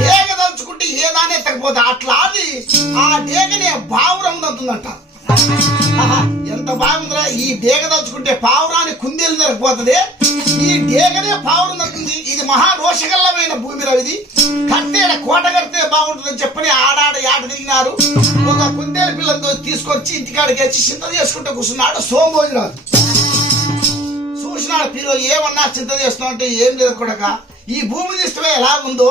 డేగ తలుచుకుంటే ఏదానే తగ్గిపోతే అట్లా అది ఆ డేగనే బావురం దంతుందంట. ఎంత బాగుందిరా, ఈ డేగ తలుచుకుంటే పావురాన్ని కుందేలు దొరికిపోతుంది, ఈ డేగనే పావురం దొరుకుతుంది. ఇది మహారోషగల్లమైన భూమి రవిది, కట్టే కోట కడితే బాగుంటుందని చెప్పని ఆడాడ ఆట తిరిగినారు. ఒక కుందేలు పిల్లలతో తీసుకొచ్చి ఇంటికాడికి వచ్చి చింత చేసుకుంటూ కూర్చున్నాడు సోమభోజనాలు. చూసినాడు పీరో, ఏమన్నా చింత చేస్తున్నావు అంటే ఏం లేదు కొడక, ఈ భూమి తీస్తే ఎలాగుందో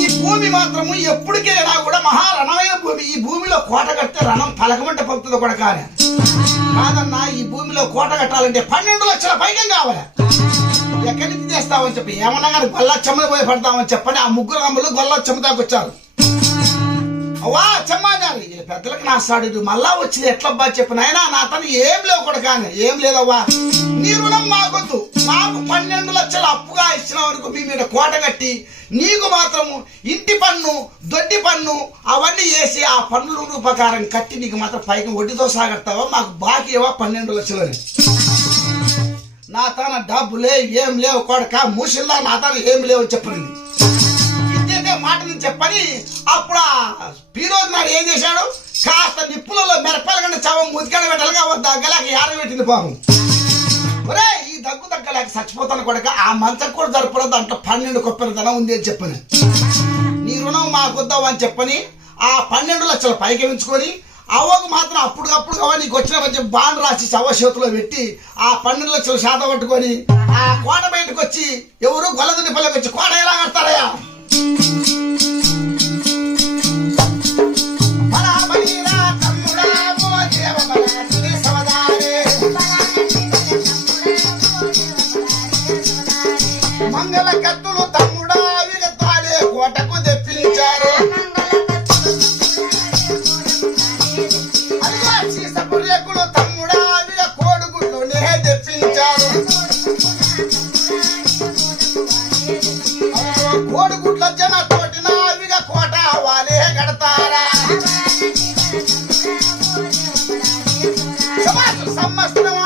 ఈ భూమి మాత్రము ఎప్పటికైనా కూడా మహారణమైన భూమి, ఈ భూమిలో కోట కడితే రణం పలకమంట పలుకుతుంది కొడక అని. కాదన్నా, ఈ భూమిలో కోట కట్టాలంటే 12 లక్షల పైకం కావాలి, ఎక్కడి నుంచి చేస్తామని చెప్పి ఏమన్నా కానీ గొల్లచ్చమ్మని పోయి పడతామని చెప్పని ఆ ముగ్గురు అమ్మలు గొల్లచ్చమ్మ దాకా వచ్చారు. అవ్వా చెమ్మాజారు పెద్దలకు నాస్తాడు, మళ్ళా వచ్చింది ఎట్లబ్బా చెప్పిన ఆయన నా తను ఏం లేవు కూడా కానీ ఏం లేదవ్వా, నీ రుణం మాకొద్దు, మాకు 12 లక్షలు అప్పుగా ఇచ్చినావు అనుకో, మీ మీద కోట కట్టి నీకు మాత్రము ఇంటి పన్ను దొడ్డి పన్ను అవన్నీ వేసి ఆ పన్నుల ప్రకారం కట్టి నీకు మాత్రం పైకి వడ్డీతో సాగడతావా, మాకు బాకీ ఇవ్వ 12 లక్షలు అని. నా తన డబ్బులే ఏం లేవు కొడక, మూసిల్లా నా తన ఏం లేవు చెప్పింది. ఇదే మాటని చెప్పని అప్పుడు పీరోజు నాడు ఏం చేశాడు, కాస్త నిప్పులలో మిరపలు కంటే చవం ముతికాడ పెట్టాలిగా దగ్గలేక పెట్టింది పాపం. ఒరే ఈ దగ్గలేక చచ్చిపోతాను కొడక, ఆ మంచం కూడా జరపలేదు, దాంట్లో 12 కొప్పల ధనం ఉంది అని చెప్పని, నీ రుణం మాకొద్దావు అని చెప్పని ఆ 12 లక్షల పైకి ఉంచుకొని అవ్వకు మాత్రం అప్పుడుకప్పుడు అవ్వ నీకు వచ్చిన మంచి బాండ్ రాసి చవ్వ చేతిలో పెట్టి ఆ 12 లక్షలు శాత పట్టుకొని ఆ కోట బయటకు వచ్చి ఎవరు గొల్లదుని పల్లెకి వచ్చి కోట ఎలా కడతారయ్యా, మంగళ కత్తులు తమ్ముడా విగతాలే కోటకు తెప్పించారు, అదిగా సీసపు రేకులు తమ్ముడా విగ కోడుగుళ్ళునే తెప్పించారు, కోడుగుడ్ల జన తోటిన విగ కోట వాలే కడతారా, సంవత్సరం